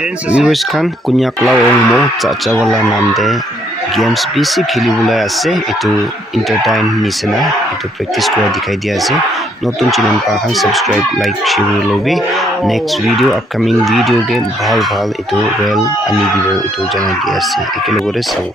viewers khan kunyak lao ongmo chacha wala naam de games bisi khili bula ase etu entertain nisna etu practice kora dikhai dia ase notun channel pa khan subscribe like share lobi next video upcoming video ge bhal bhal etu real ani dibo etu jana dia ase ekelogore sabo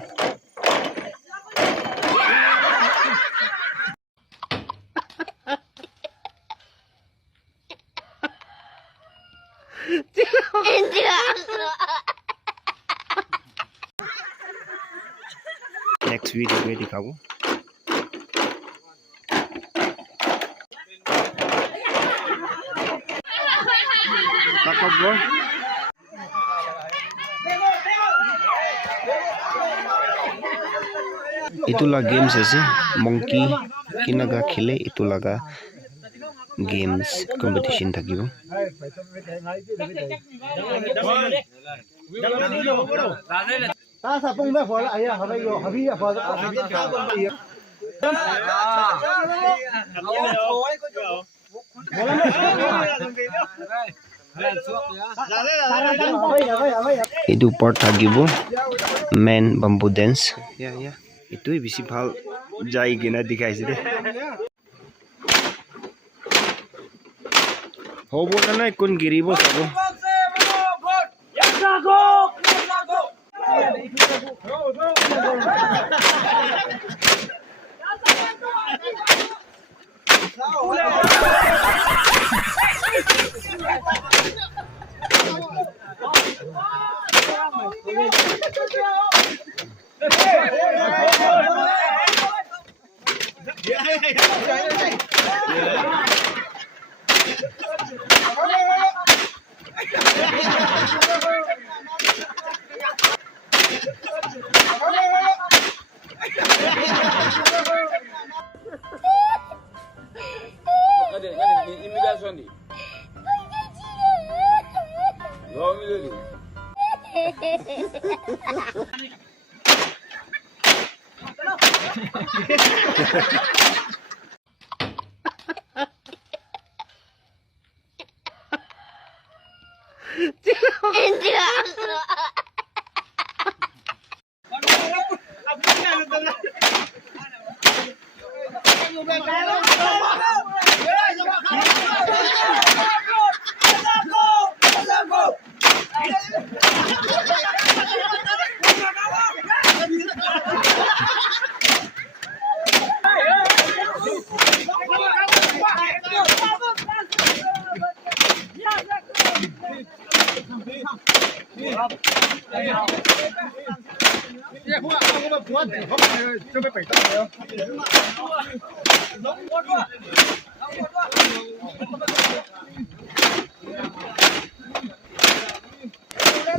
next video में दिखाऊं Papa bro itulah games ase monkey kinaga khile itulaga games competition thakibo itu part thakibo main bamboo dance itu bisi bhal jai gina dikhaise de hobo na nai kun giribo sabo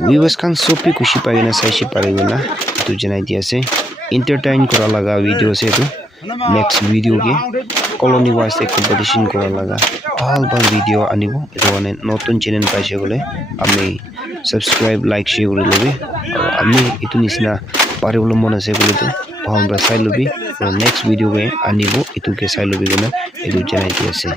viewers kan sopi kushi pagina saishi pariguna tu janai dia ase entertain kora laga video se tu next video ge colony wise competition kora laga bhal video anibo etu one notun channel paise gole ami subscribe like share kori lobi ami etu nisna paribolo mon ase gole tu bhal ba sai lobi next video ge anibo etu ke sai lobi gona etu janai dia ase